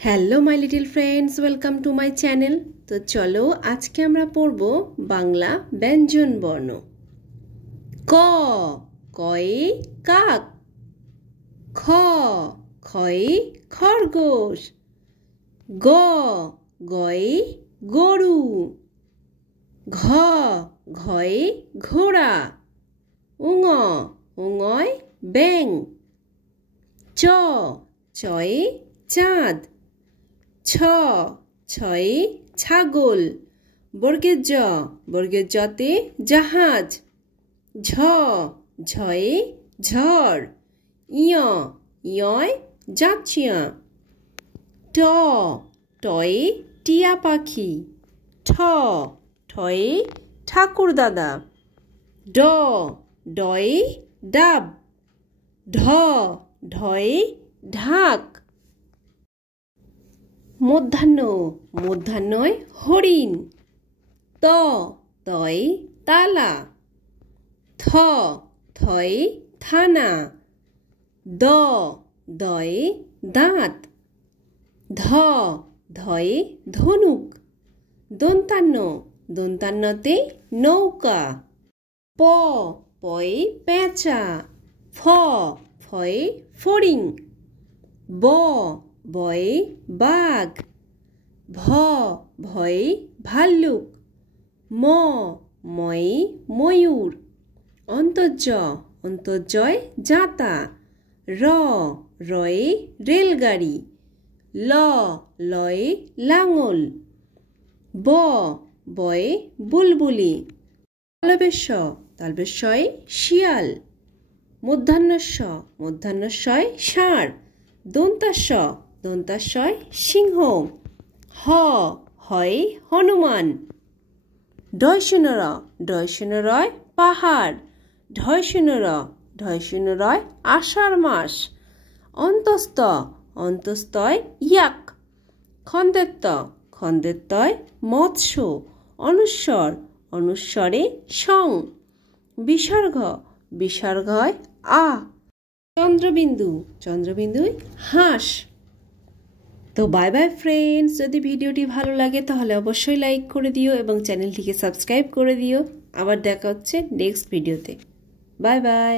Hello my little friends, welcome to my channel. তো চলো আজকে আমরা পড়ব বাংলা ব্যঞ্জন বর্ণ। ক, কয়ে কাক। খ, খয়ে খরগোশ। গ, গয়ে গরু। ঘ, ঘয়ে ঘোড়া। উঙ, উঙয় ব্যাঙ। চ, চয়ে চাঁদ। ছ, ছয়ে ছাগল। বর্গের জ, বর্গের জতে জাহাজ। ঝ, ঝয়ে ঝড়। ইয়, ইয়য় জাঁচিয়া। ট, টয়ে টিয়া পাখি। ঠ, ঠয়ে ঠাকুর দাদা। ড, ডয়ে ডাব। ঢ, ঢয়ে ঢাক। মূর্ধন্য, মূর্ধন্যয় হরিণ। ত, তয়ে তালা। থ, থয়ে থানা। দ, দয়ে দাঁত। ধ, ধয়ে ধনুক। দন্তান্ন, দন্তান্নতে নৌকা। প, পয়ে পেঁচা। ফ, ফয়ে ফড়িং। ব, বয়ে বাঘ। ভ, ভয়ে ভাল্লুক। ম, ময়ে ময়ূর। অন্তর্জ, অন্তর্জয় জাঁতা। র, রয়ে রেলগাড়ি। ল, লয়ে লাঙল। ব, বয়ে বুলবুলি। তালবেশ, তালবেশয়ে শিয়াল। মূর্ধন্যস্ব, মূর্ধন্যস্বয় ষাঁড়। দন্তাস্ব, দন্তাস্বয় সিংহ। হ, হয়ে হনুমান। ডয়শূন্য র, ডয়শূন্য রয় পাহাড়। ঢয়শূন্য র, ঢয়শূন্য রয় আষাঢ় মাস। অন্তস্ত, অন্তস্তয় ইয়াক। খন্দেত্ব, খন্দেত্বয় মৎস্য। অনুস্বর, অনুস্বরে সং। বিসর্গ, বিসর্গয় আ। চন্দ্রবিন্দু, চন্দ্রবিন্দুয় হাঁস। তো বাই বাই ফ্রেন্ডস, যদি ভিডিওটি ভালো লাগে তাহলে অবশ্যই লাইক করে দিও এবং চ্যানেলটিকে সাবস্ক্রাইব করে দিও। আবার দেখা হচ্ছে নেক্সট ভিডিওতে। Bye bye.